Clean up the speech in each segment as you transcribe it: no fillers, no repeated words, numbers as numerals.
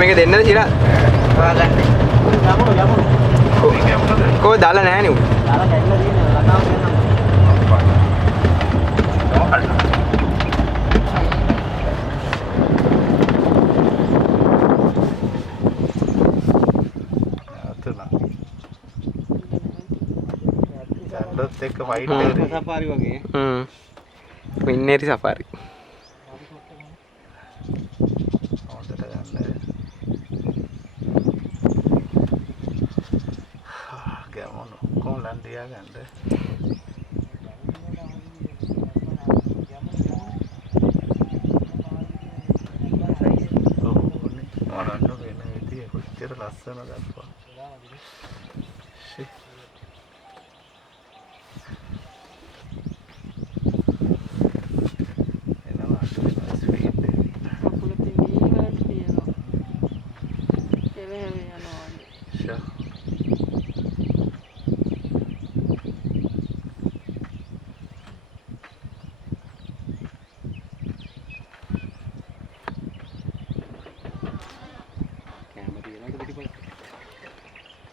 මේක දෙන්නද කියලා හොයාගන්න. කෝ දාලා නැහැ නේ උ. දාලා කැඩලා තියෙනවා. ලතාව තියෙනවා. චන්දොත් එක්ක ෆයිට් එක සෆාරි වගේ. මින්නේරි සෆාරි. හොඳට ගන්න. ගමන කොහොමද තියාගන්න? කොච්චර ලස්සනද අප්පා.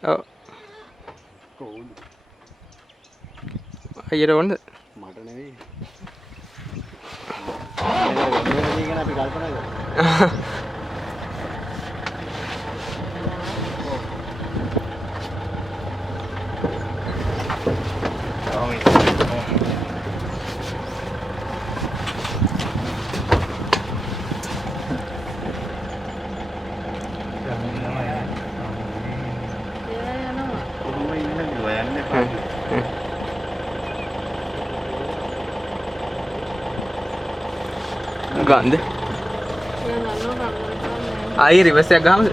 ඔව්. අයියට ඕනද? මට නෙවෙයි. මේක අපි කල්පනා කරමු. ගන්ද ආයි රිවර්ස් එකක් ගහමුද?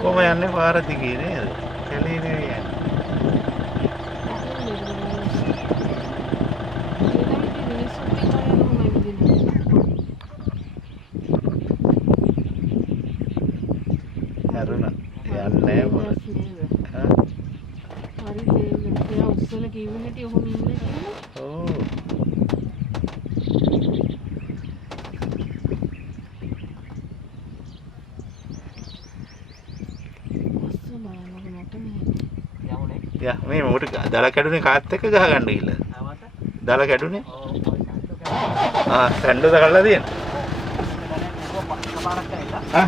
කොහොම යන්නේ පාර දිගේ නේද? කැලේ නෙවෙයි යන්නේ. යා මේ මොකට දල කැඩුනේ කාත් එක්ක ගහගන්න ගිහලා. දල කැඩුනේ? ආ සැන්ඩෝ දාලා තියෙන. ආ